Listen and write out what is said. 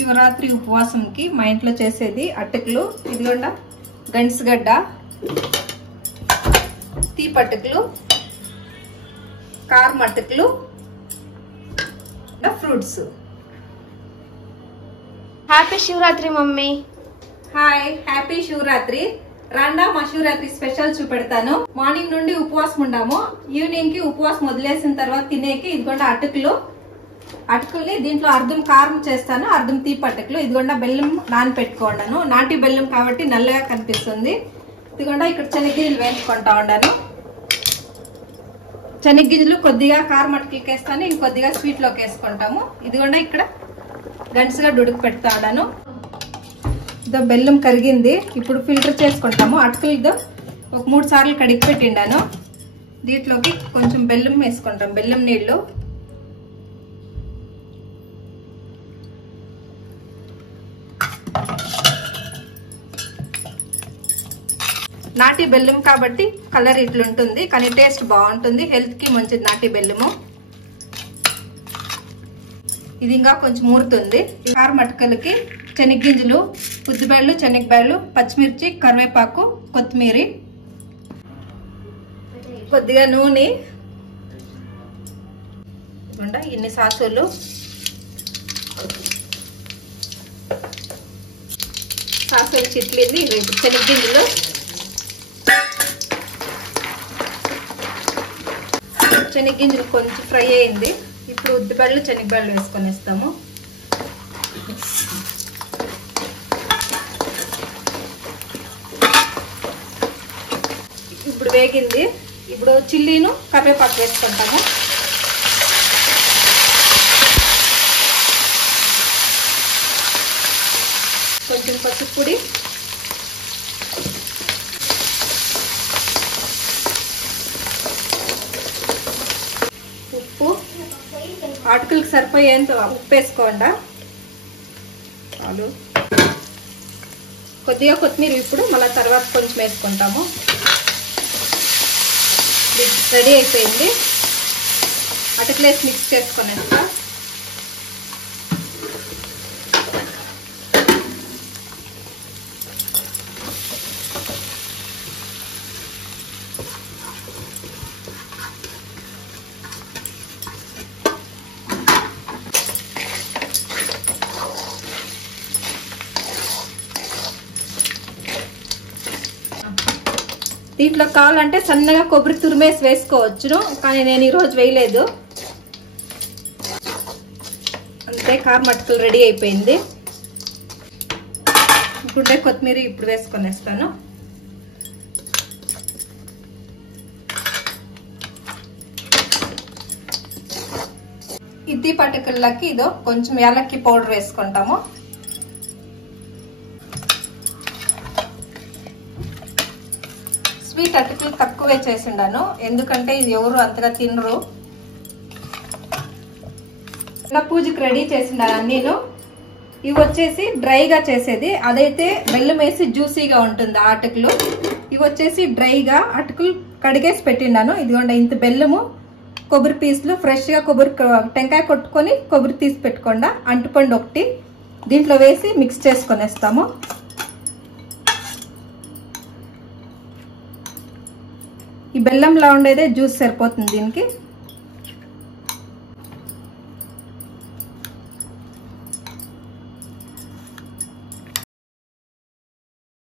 శివరాత్రి ఉపవాసంకి మా ఇంట్లో చేసేది అటుకులు. ఇదిగోండ గండ్స్గడ్డ, తీపట్టుకులు, కారం అటుకులు, fruits. Happy Shivaratri mummy. Hi, happy Shivaratri. రాండా మా శివరాత్రి స్పెషల్ చూపెడతాను. మార్నింగ్ నుండి ఉపవాసం ఉండాము. ఈవినింగ్ కి ఉపవాసం వదిలేసిన తర్వాత తినేకి ఇదిగోండ అటుకుల్ని దీంట్లో అర్ధం కారం చేస్తాను, అర్ధం తీపట్టుకులు. ఇదిగోండ బెల్లం నానపెట్టుకోండాను. నాటి బెల్లం కాబట్టి నల్లగా కనిపిస్తుంది. ఇదిగోండ ఇక్కడ శనగగింజలు వేసుకుంటా ఉండాను. శనగగింజలు కొద్దిగా కారం అటుకులకి వేస్తాను, ఇంకొద్దిగా స్వీట్ లోకి వేసుకుంటాము. ఇదిగోండ ఇక్కడ గంటగా ఉడికి పెడతా ఉండాను. ఇదో బెల్లం కరిగింది. ఇప్పుడు ఫిల్టర్ చేసుకుంటాము. అటుకులు ఇదో ఒక 3 సార్లు కడిగి పెట్టిండాను. దీంట్లోకి కొంచెం బెల్లం వేసుకుంటాం, బెల్లం నీళ్లు. నాటి బెల్లం కాబట్టి కలర్ ఇట్లుంటుంది, కానీ టేస్ట్ బాగుంటుంది, హెల్త్ కి మంచిది నాటి బెల్లము. ఇది ఇంకా కొంచెం ఊరుతుంది. కారం అటుకలకి శనగగింజలు, ఉద్దిబేళ్లు, శనగబేళ్లు, పచ్చిమిర్చి, కరివేపాకు, కొత్తిమీర, కొద్దిగా నూనె, ఇన్ని సాసులు, సాసులు చిట్లింది. శనగగింజలు, శనగగింజలు కొంచెం ఫ్రై అయింది. ఇప్పుడు ఉద్దిబేళ్లు, శనగబేళ్లు వేసుకొని ఇస్తాము. ఇప్పుడు వేగింది. ఇప్పుడు చిల్లీను, కరివేపాకు వేసుకుంటాము. కొంచెం పసుపు పొడి, ఉప్పు, అటుకులకు సరిపోయేంత ఉప్పు వేసుకోండి చాలు. కొద్దిగా కొత్తిమీర ఇప్పుడు మళ్ళీ తర్వాత కొంచెం వేసుకుంటాము. రెడీ అయిపోయింది. అటుకులేసి మిక్స్ చేసుకునేస్తా. దీంట్లో కావాలంటే సన్నగా కొబ్బరి తురిమేసి వేసుకోవచ్చును, కానీ నేను ఈరోజు వేయలేదు. అంతే, కారం అటుకులు రెడీ అయిపోయింది. ఇప్పుడే కొత్తిమీర ఇప్పుడు వేసుకొనేస్తాను. ఇది పట్టుకులకి ఇదో కొంచెం యాలక్కి పౌడర్ వేసుకుంటాము. స్వీట్ అటుకులు తక్కువే చేసిండాను, ఎందుకంటే ఇది ఎవరు అంతగా తినరు. పూజకి రెడీ చేసిండాను నేను. ఇవి వచ్చేసి డ్రైగా చేసేది, అదైతే బెల్లం వేసి జ్యూసీగా ఉంటుంది ఆ అటుకులు. ఇవి వచ్చేసి డ్రైగా అటుకులు కడిగేసి పెట్టిండాను. ఇదిగోండి ఇంత బెల్లము, కొబ్బరి పీసులు, ఫ్రెష్గా కొబ్బరి టెంకాయ కొట్టుకొని కొబ్బరి తీసి పెట్టుకోండి, అంటుపండు ఒకటి దీంట్లో వేసి మిక్స్ చేసుకొనేస్తాము. ఈ బెల్లంలో ఉండేదే జ్యూస్ సరిపోతుంది దీనికి.